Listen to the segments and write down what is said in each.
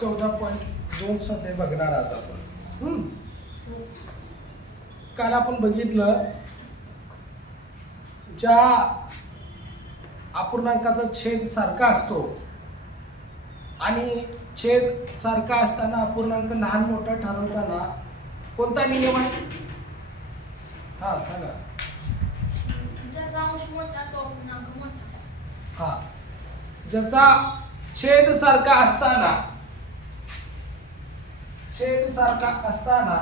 चौदा पॉईंट दोन सध्या बघणार आहात आपण. हम्म. काल आपण बघितलं ज्या अपूर्णांकाचा छेद सारखा असतो आणि छेद सारखा असताना अपूर्णांक लहान मोठा ठरवताना कोणता नियम आहे? हा सांगा. ज्याचा अंश मोठा तो पूर्णांक मोठा. हा. ज्याचा छेद सारखा असताना छेद सारखा असताना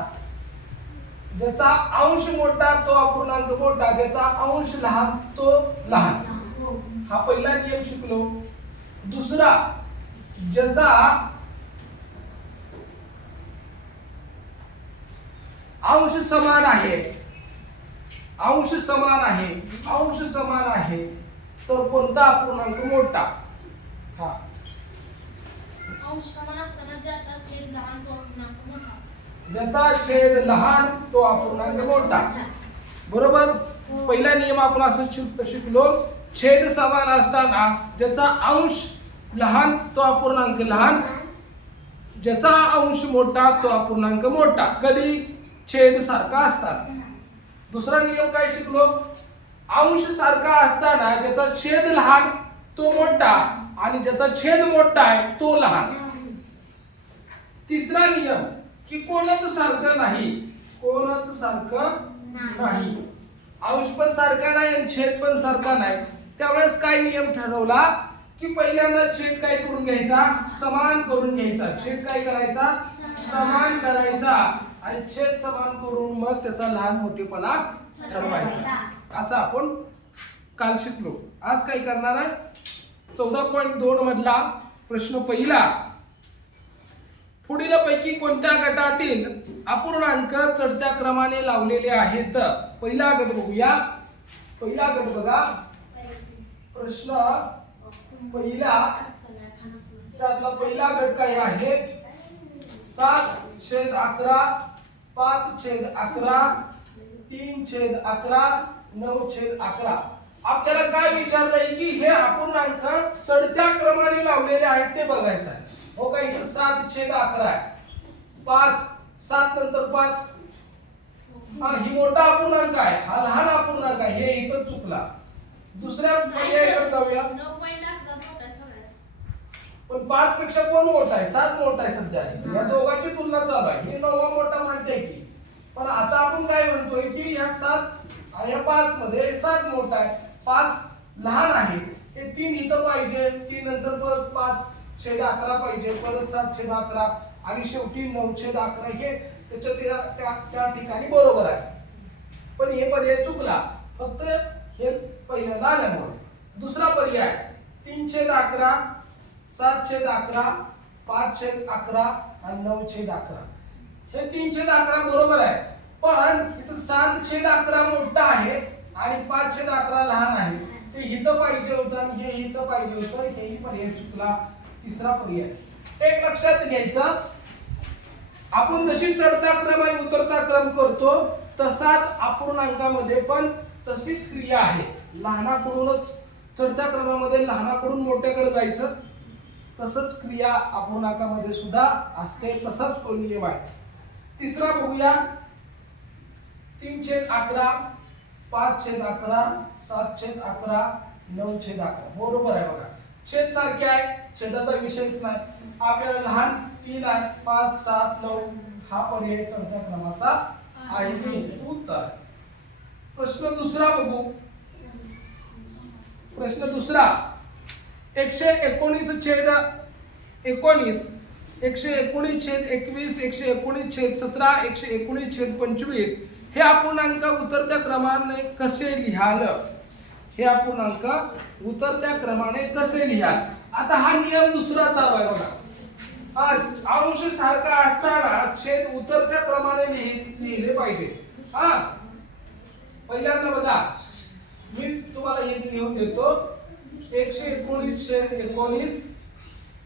ज्याचा अंश मोठा तो अपूर्णांक मोठा ज्याचा अंश लहान तो लहान. हा पहिला नियम शिकलो. दुसरा ज्याचा अंश समान आहे अंश समान आहे अंश समान आहे तर कोणता अपूर्णांक मोठा? हा. ज्याचा छेद लहान तो अपूर्णांक मोठा. बरोबर? पहिला नियम आपण असं शिक- शिकलो छेद समान असताना ज्याचा अंश लहान तो अपूर्णांक लहान. ज्याचा अंश मोठा तो अपूर्णांक मोठा. कधी? छेद सारखा असताना. दुसरा नियम काय शिकलो? अंश सारखा असताना ज्याचा छेद लहान तो मोठा. आणि ज्याचा छेद मोठा आहे तो लहान. तिसरा नियम की कोणाचं सारखं नाही कोणाचं सारखं नाही. अंश पण सारखा नाही आणि छेद पण सारखा नाही. त्यावेळेस काय नियम ठरवला? की पहिल्यांदा छेद काय करून घ्यायचा? समान करून घ्यायचा. छेद काय करायचा? समान करायचा. आणि छेद समान करून मग त्याचा लहान मोठेपणा ठरवायचा. असं आपण काल शिकलो. आज काय करणार आहे? चौदा पॉईंट दोन मधला प्रश्न पहिला. पुढील पैकी कोणत्या गटातील अपूर्णांक चढत्या क्रमाने लावलेले आहेत? पहिला गट बघूया. पहिला गट बघा. प्रश्न पहिला. त्यातला पहिला गट काय आहे? सात छेद अकरा पाच छेद अकरा तीन छेद अकरा नऊ छेद अकरा. आपल्याला काय विचारलंय की हे अपूर्णांक चढत्या क्रमाने लावलेले आहेत ते बघायचं आहे. हो का इथं सात छेद अकरा आहे. पाच सात नंतर पाच. हा ही मोठा अपूर्णांक आहे. हा लहान अपूर्णांक आहे. हे इथं चुकला. दुसऱ्या पर्यायाकडे जाऊया. पण पाच पेक्षा कोण मोठा आहे? सात मोठा आहे सध्या. या दोघांची तुलना चालू आहे. हे नववा मोठा आहे की. पण आता आपण काय म्हणतोय की या सात या पाच मध्ये सात मोठा आहे. पाच लहान आहे हे तीन इथं पाहिजे तीन नंतर परत पाच छेद अकरा पाहिजे परत सात छेद अकरा आणि शेवटी नऊ छेद अकरा हे त्याच्या त्या- त्या ठिकाणी बरोबर आहे. पण हे पर्याय चुकला. फक्त हे पहिल्यांदा आल्यामुळे दुसरा पर्याय तीन छेद अकरा सात छेद अकरा पाच छेद अकरा आणि नऊ छेद अकरा. हे तीन छेद अकरा बरोबर आहे. पण इथं सात छेद अकरा मोठा आहे. आणि पाच छेद अकरा लहान आहे ते इथं पाहिजे होतं आणि हे इथं पाहिजे होतं. हेही पर्याय चुकला. तिसरा पर्याय. एक लक्षात घ्यायचं. आपण जशी चढता क्रम आणि उतरता क्रम करतो तसाच अपूर्णांकामध्ये पण तशीच क्रिया आहे. लहानाकडूनच चढत्या क्रमामध्ये लहानाकडून मोठ्याकडे जायचं. तसंच क्रिया अपूर्णांकामध्ये सुद्धा असते. तसाच तो नियम आहे तिसरा बघूया. तीनशे अकरा पाच छेद अकरा सात छेद अकरा नऊ छेद अकरा. बरोबर आहे बघा. छेद सारखे आहे छेदाचा विषयच नाही. आपल्याला लहान तीन आहे पाच सात नऊ हा पर्याय चौथ्या क्रमाचा आहे. उत्तर. आहे प्रश्न दुसरा बघू. प्रश्न दुसरा. एकशे एकोणीस छेद एकोणीस एकशे एकोणीस छेद एकवीस एकशे एकोणीस छेद सतरा एकशे एकोणीस छेद पंचवीस हे अपूर्णांक उतरत्या क्रमाने कसे लिहाल? हे अपूर्णांक उतरत्या क्रमाने कसे लिहाल? आता हा नियम दुसरा चालू आहे बघा. अंश सारखा असताना छेद उतरत्या क्रमाने लिहि- लिहिले पाहिजे. हा? पहिल्यांदा बघा. मी तुम्हाला हे लिहून देतो. एकशे एकोणीस छेद एकोणीस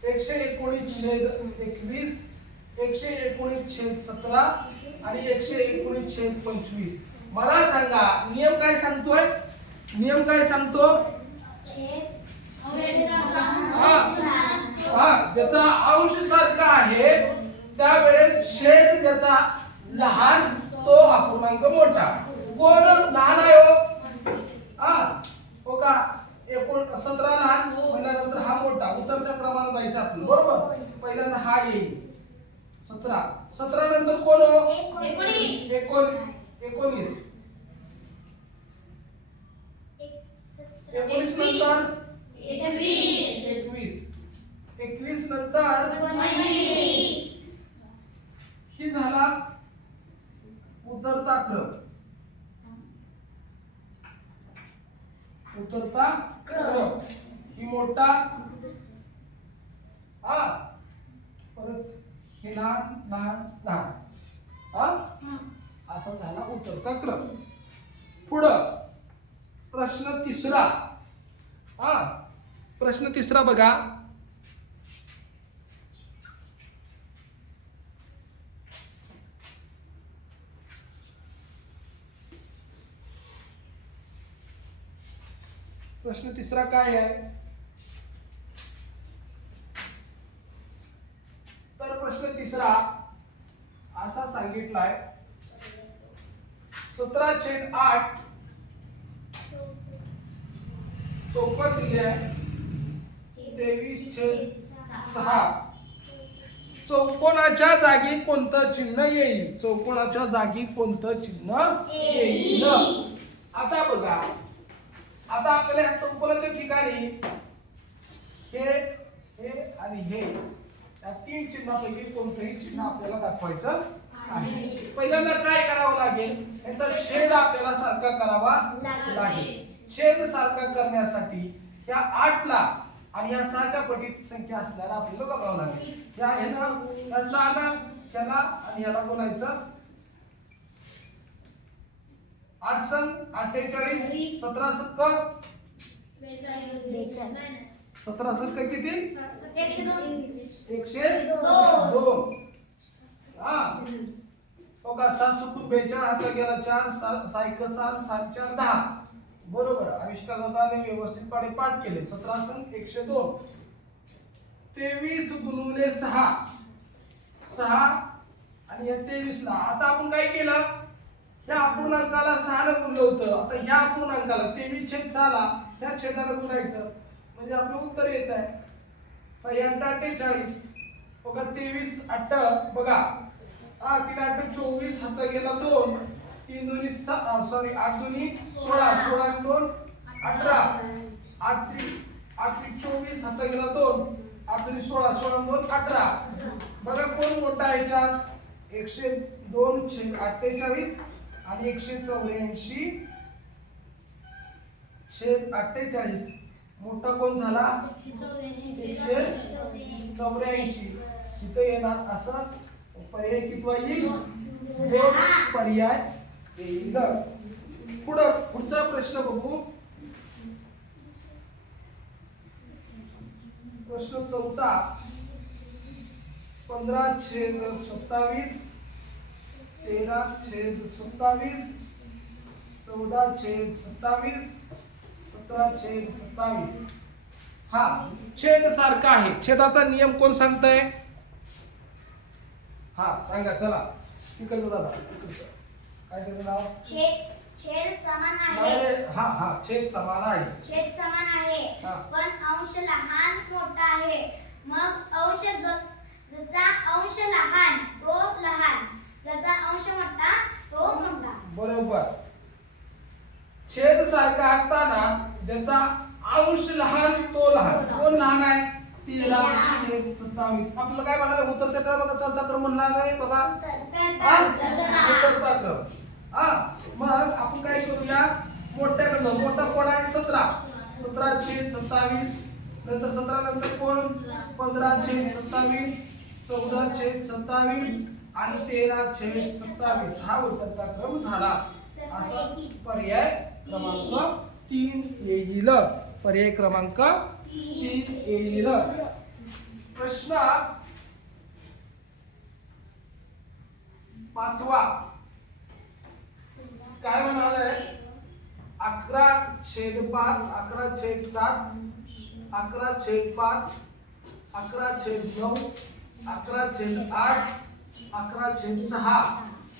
एकशे एकोणीस छेद एकवीस एकशे एकोणीस छेद सतरा आणि एकशे एकोणीस छेद पंचवीस. मला सांगा नियम काय सांगतोय? नियम काय सांगतो? हा ज्याचा अंश सारखा आहे त्यावेळेस छेद ज्याचा लहान तो अपूर्णांक मोठा. कोण लहान आहे हो? हा हो का? एकूण सतरा लहान म्हणल्यानंतर हा मोठा. उतरच्या क्रमाने जायचा आपण बरोबर? पहिल्यांदा हा येईल. सतरा. सतरा नंतर कोण? एकोणीस. एकोण एकोणीस. एकोणीस नंतर? एकवीस. एकवीस नंतर? ही झाला उतरता क्रम. उतरता क्रम. ही मोठा हा परत हे लहान लहान लहान. हा? असा झाला उतरता क्रम पुढं. प्रश्न तिसरा. हा? प्रश्न तिसरा बघा. प्रश्न तिसरा काय आहे तर प्रश्न तिसरा असा सांगितलाय सतरा छेद आठ चौपट दिली आहे तेवीस छेद सहा. चौकोनाच्या जागी कोणतं चिन्ह येईल? चौकोनाच्या जागी कोणतं चिन्ह येईल? आता बघा. आता आपल्याला ह्या चौकोनाच्या ठिकाणी हे हे आणि हे या तीन चिन्हापैकी कोणतंही चिन्ह आपल्याला दाखवायचं आहे. पहिल्यांदा काय करावं लागेल? तर छेद आपल्याला सारखा करावा लागेल. छेद सारखा करण्यासाठी या आठला आणि या सहाच्या पटीत संख्या असल्याला आपल्याला बघावं लागेल. या ह्याला या सहाला ह्याला आणि ह्याला बोलायचं. आठ सण अठ्ठेचाळीस सतरा सत्तर सतरा सत्तर किती? एकशे दोन. हा. हो का? सात चुकून बेचाळ हातात गेला चार सा- सायक सात सात चार दहा. बरोबर. आविष्कार व्यवस्थितपणे पाठ केले. सतरासन एकशे दोन. तेवीस गुणुले सहा. सहा आणि या तेवीसला. आता आपण काय केलं? ह्या अपूर्णांकाला सहा गुणलं होतं. आता ह्या अपूर्णांकाला तेवीस छेद सहाला ह्या छेदाला गुणायचं. म्हणजे आपलं उत्तर येत आहे. सहा आठ अठ्ठेचाळीस बघा तेवीस अठ्ठ बघा. हा तिला अठ्ठ चोवीस हातचा गेला दोन. तीन दोन्ही सॉरी आठ दोन्ही सोळा सोळा दोन अठरा आठ आठ चोवीस हातचा गेला दोन आठ दोन्ही सोळा सोळा दोन अठरा. बघा कोण मोठा आहे याच्यात? एकशे दोन छेद अठ्ठेचाळीस आणि एकशे चौऱ्याऐंशी. छेद अठ्ठेचाळीस. मोठा कोण झाला? एकशे चौऱ्याऐंशी. इथं येणार असं पर्याय कितवा येईल? पर्याय पुढं पुढचा प्रश्न बघू. प्रश्न चौथा. पंधरा छेद सत्तावीस तेरा छेद सत्तावीस चौदा छेद सत्तावीस सतरा छेद सत्तावीस. हा छेद सारखा आहे. छेदाचा नियम कोण सांगताय? हा सांगा चला. तिकडचं दादा काय त्याचं नाव छेद छेद समान आहे. नाही, हा हा छेद समान आहे. छेद समान आहे. हा. पण अंश लहान मोठा आहे. मग अंश ज- ज्याचा अंश लहान तो लहान. ज्याचा अंश मोठा तो मोठा. बरोबर. छेद सारखा असताना ज्याचा अंश लहान तो लहान. कोण लहान आहे? तेरा छेद सत्तावीस. आपल्याला काय म्हणाले उतरते क्रम का चढता क्रम म्हणणार नाही बघा. हा? उतरता क्रम हा मग आपण काय करूया मोठ्याकडनं मोठा कोण आहे सतरा. सतरा छेद सत्तावीस. नंतर सतरा नंतर कोण? पंधरा छेद सत्तावीस. चौदा छेद सत्तावीस. आणि तेरा छेद सत्तावीस. हा उत्तरचा क्रम झाला. असा पर्याय क्रमांक तीन येईल पर्याय क्रमांक तीन येईल प्रश्न पाचवा. काय म्हणालंय? अकरा छेद पाच अकरा छेद सात अकरा छेद पाच अकरा छेद नऊ अकरा छेद आठ अकरा छेद सहा.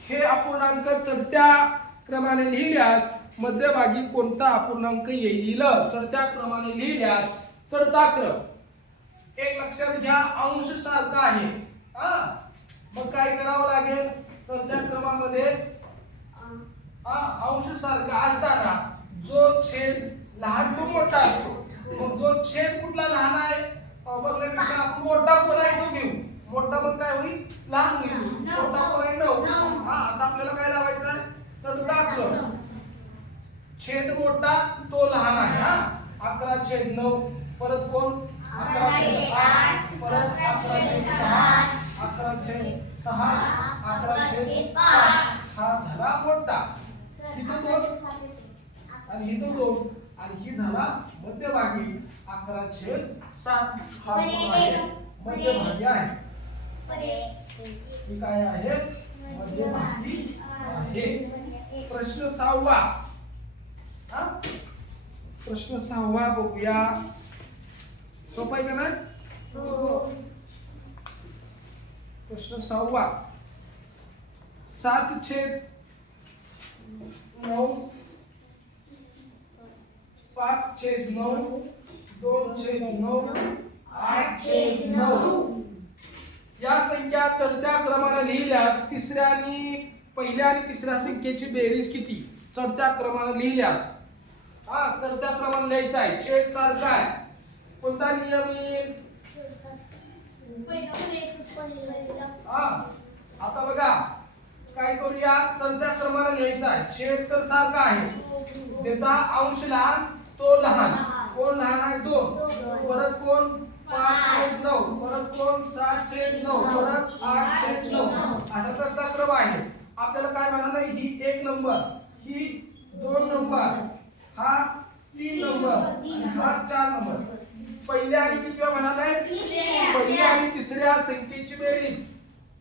हे अपूर्णांक चढत्या क्रमाने लिहिल्यास मध्यभागी कोणता अपूर्णांक येईल? चढत्या क्रमाने लिहिल्यास चढता क्रम. एक लक्षात घ्या अंश सारखा आहे. हा? मग काय करावं लागेल? चढत्या क्रमामध्ये हा अंश सारखा असताना जो छेद लहान तो मोठा असतो. मग जो छेद कुठला लहान आहे? बघण्यापेक्षा आपण मोठा कोण आहे तो घेऊ. मोठा मग काय होईल? लहान होईल. मोठा कोण आहे नऊ. हा आता आपल्याला काय लावायचं आहे? क्रम छेद मोठा तो लहान आहे. हा अकरा छेद नऊ. परत कोण? अकरा छेद आठ. परत अकरा छेद सहा. अकरा छेद सहा. अकरा छेद पाच. हा झाला मोठा. दोन आणि इथं दोन आणि ही झाला मध्यभागी अकरा छेद सात. हा कोण आहे? मध्यभागी आहे. ही काय आहे? मध्यभागी आहे. प्रश्न सहावा. हा? प्रश्न सहावा बघूया. सोपा आहे का नाही? प्रश्न सहावा. सात छेद नऊ पाच छेद नऊ दोन छेद नऊ आठ छेद नऊ. या संख्या चढत्या क्रमाने लिहिल्यास तिसऱ्या आणि पहिल्या आणि तिसऱ्या संख्येची बेरीज किती? चढत्या क्रमाने लिहिल्यास. हा चढत्या क्रमाने लिहायचा आहे. छेद सारखा आहे. कोणता नियम येईल? हा आता बघा. काय करूया? चढत्या क्रमाने लिहायचा. आहे छेद तर सारखा आहे. त्याचा अंश लहान तो लहान. कोण लहान आहे दोन परत कोण? पाच छेद नऊ. परत कोण? सात छेद नऊ. परत आठ छेद नऊ. असा चढता क्रम आहे. आपल्याला काय म्हणाल ही एक नंबर. ही दोन नंबर. हा तीन नंबर. हा चार नंबर. पहिल्या आणि कितव्या म्हणालाय. पहिल्या आणि तिसऱ्या संख्येची बेरीज.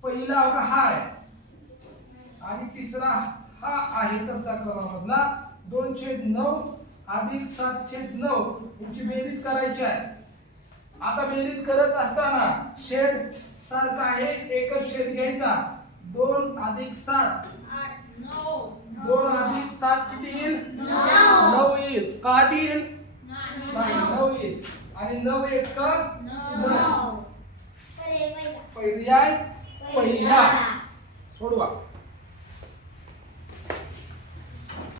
पहिला हा आहे. आणि तिसरा हा आहे चौथा क्रमांकातला. दोन छेद नऊ अधिक सात छेद नऊ यांची बेरीज करायची आहे. आता बेरीज करत असताना छेद सारखा आहे एकच छेद घ्यायचा. दोन अधिक सात. दोन अधिक सात किती येईल? नऊ. येईल. का आठ येईल? नाही. नऊ येईल. आणि नऊ एक का? नऊ. पर्याय पहिला. सोडवा.